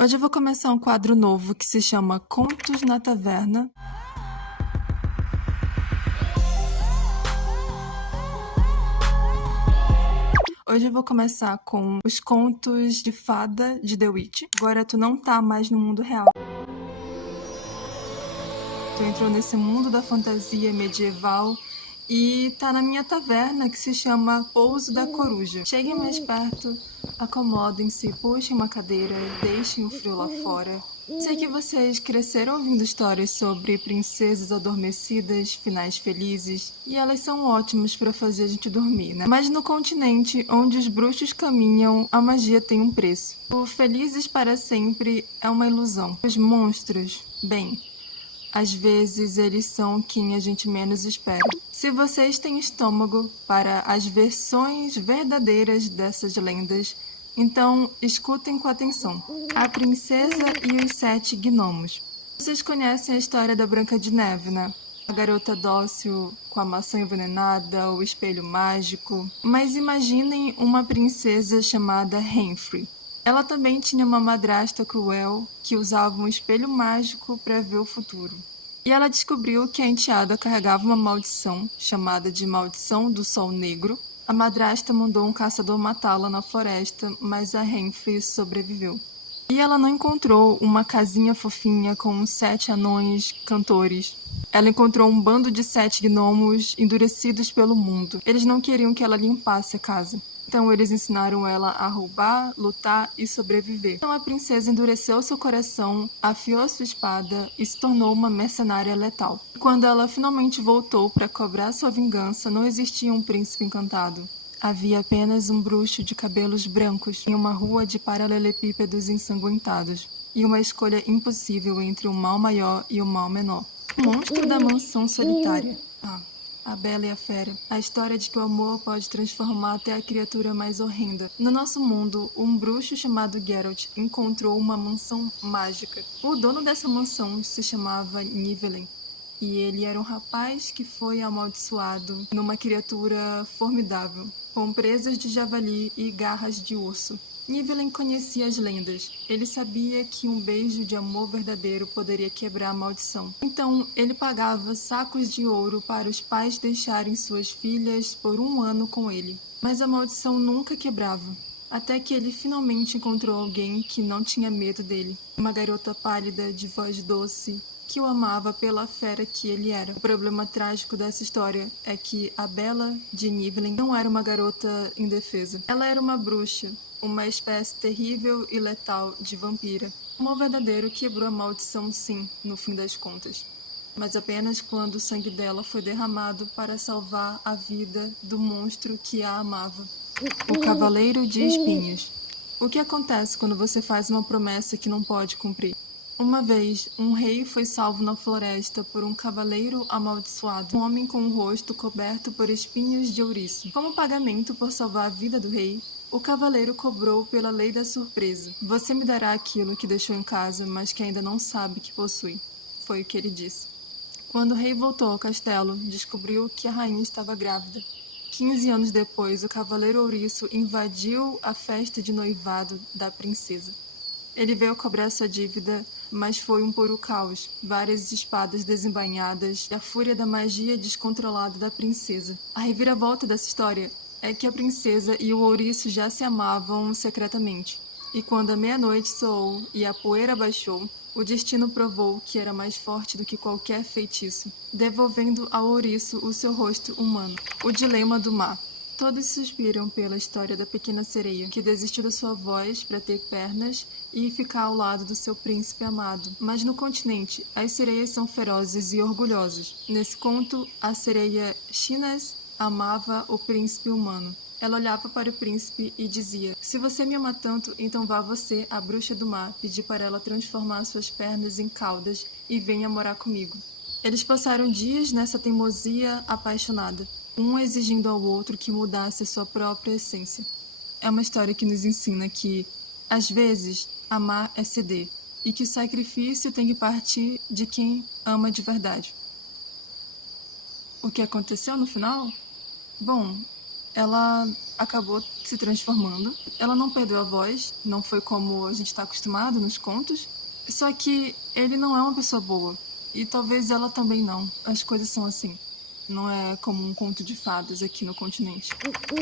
Hoje eu vou começar um quadro novo que se chama Contos na Taverna. Hoje eu vou começar com os contos de fada de The Witch. Agora tu não tá mais no mundo real. Tu entrou nesse mundo da fantasia medieval e tá na minha taverna que se chama Pouso da Coruja. Cheguem mais perto, acomodem-se, puxem uma cadeira, deixem o frio lá fora. Sei que vocês cresceram ouvindo histórias sobre princesas adormecidas, finais felizes, e elas são ótimas para fazer a gente dormir, né? Mas no continente onde os bruxos caminham, a magia tem um preço. O felizes para sempre é uma ilusão. Os monstros, bem, às vezes eles são quem a gente menos espera. Se vocês têm estômago para as versões verdadeiras dessas lendas, então escutem com atenção. A Princesa e os Sete Gnomos. Vocês conhecem a história da Branca de Neve, né? A garota dócil com a maçã envenenada, o espelho mágico. Mas imaginem uma princesa chamada Henfrey. Ela também tinha uma madrasta cruel que usava um espelho mágico para ver o futuro. E ela descobriu que a enteada carregava uma maldição, chamada de Maldição do Sol Negro. A madrasta mandou um caçador matá-la na floresta, mas a Henfrey sobreviveu. E ela não encontrou uma casinha fofinha com 7 anões cantores. Ela encontrou um bando de 7 gnomos endurecidos pelo mundo. Eles não queriam que ela limpasse a casa. Então eles ensinaram ela a roubar, lutar e sobreviver. Então a princesa endureceu seu coração, afiou sua espada e se tornou uma mercenária letal. Quando ela finalmente voltou para cobrar sua vingança, não existia um príncipe encantado. Havia apenas um bruxo de cabelos brancos em uma rua de paralelepípedos ensanguentados, e uma escolha impossível entre o mal maior e o mal menor. O monstro da mansão solitária. A Bela e a Fera. A história de que o amor pode transformar até a criatura mais horrenda. No nosso mundo, um bruxo chamado Geralt encontrou uma mansão mágica. O dono dessa mansão se chamava Nivellen. E ele era um rapaz que foi amaldiçoado numa criatura formidável, com presas de javali e garras de urso. Nivellen conhecia as lendas. Ele sabia que um beijo de amor verdadeiro poderia quebrar a maldição. Então, ele pagava sacos de ouro para os pais deixarem suas filhas por 1 ano com ele. Mas a maldição nunca quebrava. Até que ele finalmente encontrou alguém que não tinha medo dele. Uma garota pálida, de voz doce, que o amava pela fera que ele era. O problema trágico dessa história é que a Bela de Nivellen não era uma garota indefesa. Ela era uma bruxa, uma espécie terrível e letal de vampira. O mal verdadeiro quebrou a maldição, sim, no fim das contas. Mas apenas quando o sangue dela foi derramado para salvar a vida do monstro que a amava. O Cavaleiro de Espinhos. O que acontece quando você faz uma promessa que não pode cumprir? Uma vez, um rei foi salvo na floresta por um cavaleiro amaldiçoado, um homem com o rosto coberto por espinhos de ouriço. Como pagamento por salvar a vida do rei, o cavaleiro cobrou pela lei da surpresa. Você me dará aquilo que deixou em casa, mas que ainda não sabe que possui. Foi o que ele disse. Quando o rei voltou ao castelo, descobriu que a rainha estava grávida. 15 anos depois, o cavaleiro ouriço invadiu a festa de noivado da princesa. Ele veio cobrar sua dívida, mas foi um puro caos. Várias espadas desembainhadas e a fúria da magia descontrolada da princesa. A reviravolta dessa história é que a princesa e o ouriço já se amavam secretamente. E quando a meia-noite soou e a poeira baixou, o destino provou que era mais forte do que qualquer feitiço, devolvendo ao ouriço o seu rosto humano. O dilema do mar. Todos suspiram pela história da pequena sereia, que desistiu da sua voz para ter pernas e ficar ao lado do seu príncipe amado. Mas no continente, as sereias são ferozes e orgulhosas. Nesse conto, a sereia Shinas amava o príncipe humano. Ela olhava para o príncipe e dizia: "Se você me ama tanto, então vá você, a bruxa do mar, pedir para ela transformar suas pernas em caudas e venha morar comigo." Eles passaram dias nessa teimosia apaixonada, um exigindo ao outro que mudasse sua própria essência. É uma história que nos ensina que, às vezes, amar é ceder, e que o sacrifício tem que partir de quem ama de verdade. O que aconteceu no final? Bom, ela acabou se transformando. Ela não perdeu a voz, não foi como a gente está acostumado nos contos. Só que ele não é uma pessoa boa. E talvez ela também não. As coisas são assim. Não é como um conto de fadas aqui no continente.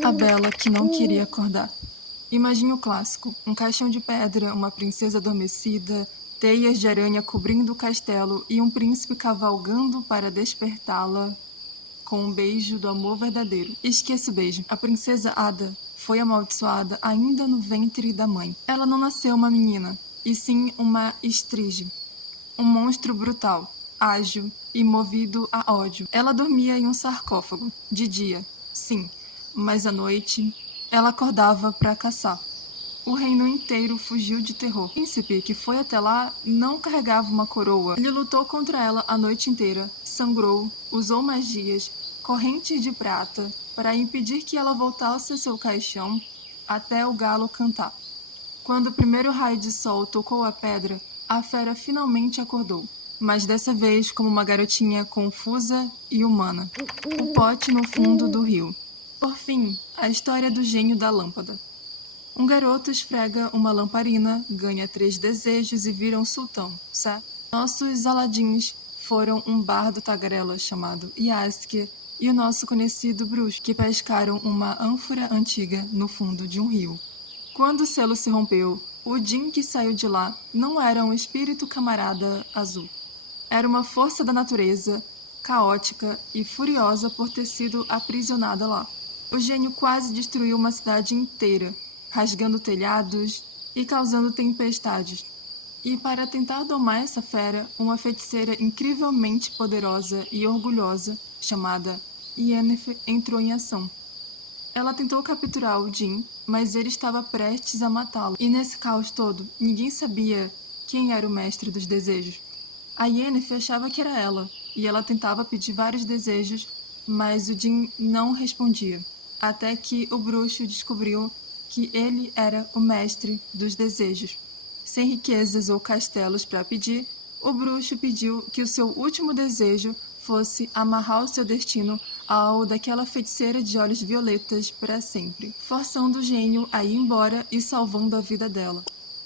A Bela que não queria acordar. Imagine o clássico: um caixão de pedra, uma princesa adormecida, teias de aranha cobrindo o castelo e um príncipe cavalgando para despertá-la com um beijo do amor verdadeiro. Esqueça o beijo. A princesa Ada foi amaldiçoada ainda no ventre da mãe. Ela não nasceu uma menina, e sim uma estrige. Um monstro brutal, ágil e movido a ódio. Ela dormia em um sarcófago, de dia, sim, mas à noite ela acordava para caçar. O reino inteiro fugiu de terror. O príncipe que foi até lá não carregava uma coroa. Ele lutou contra ela a noite inteira, sangrou, usou magias, correntes de prata, para impedir que ela voltasse ao seu caixão até o galo cantar. Quando o primeiro raio de sol tocou a pedra, a fera finalmente acordou, mas dessa vez como uma garotinha confusa e humana. O pote no fundo do rio. Por fim, a história do gênio da lâmpada. Um garoto esfrega uma lamparina, ganha 3 desejos e vira um sultão, certo? Nossos aladins foram um bardo tagarela chamado Yaskia e o nosso conhecido bruxo, que pescaram uma ânfora antiga no fundo de um rio. Quando o selo se rompeu, o Jin que saiu de lá não era um espírito camarada azul. Era uma força da natureza, caótica e furiosa por ter sido aprisionada lá. O gênio quase destruiu uma cidade inteira, rasgando telhados e causando tempestades. E para tentar domar essa fera, uma feiticeira incrivelmente poderosa e orgulhosa, chamada Yennefer, entrou em ação. Ela tentou capturar o Jin, mas ele estava prestes a matá-lo. E nesse caos todo, ninguém sabia quem era o mestre dos desejos. A Yennefer achava que era ela, e ela tentava pedir vários desejos, mas o Jin não respondia. Até que o bruxo descobriu que ele era o mestre dos desejos. Sem riquezas ou castelos para pedir, o bruxo pediu que o seu último desejo fosse amarrar o seu destino ao daquela feiticeira de olhos violetas para sempre, forçando o gênio a ir embora e salvando a vida dela.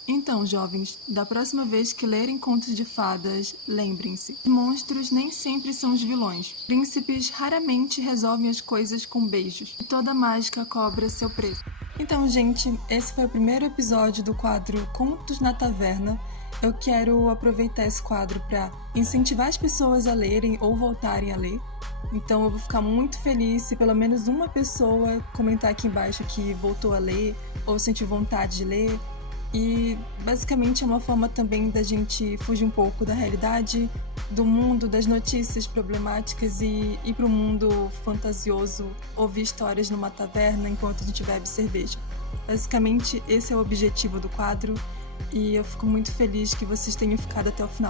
Então, jovens, da próxima vez que lerem contos de fadas, lembrem-se: monstros nem sempre são os vilões. Príncipes raramente resolvem as coisas com beijos. E toda mágica cobra seu preço. Então, gente, esse foi o primeiro episódio do quadro Contos na Taverna. Eu quero aproveitar esse quadro para incentivar as pessoas a lerem ou voltarem a ler. Então eu vou ficar muito feliz se pelo menos uma pessoa comentar aqui embaixo que voltou a ler ou sentiu vontade de ler. E basicamente é uma forma também da gente fugir um pouco da realidade, do mundo, das notícias problemáticas e ir para o mundo fantasioso, ouvir histórias numa taverna enquanto a gente bebe cerveja. Basicamente esse é o objetivo do quadro e eu fico muito feliz que vocês tenham ficado até o final.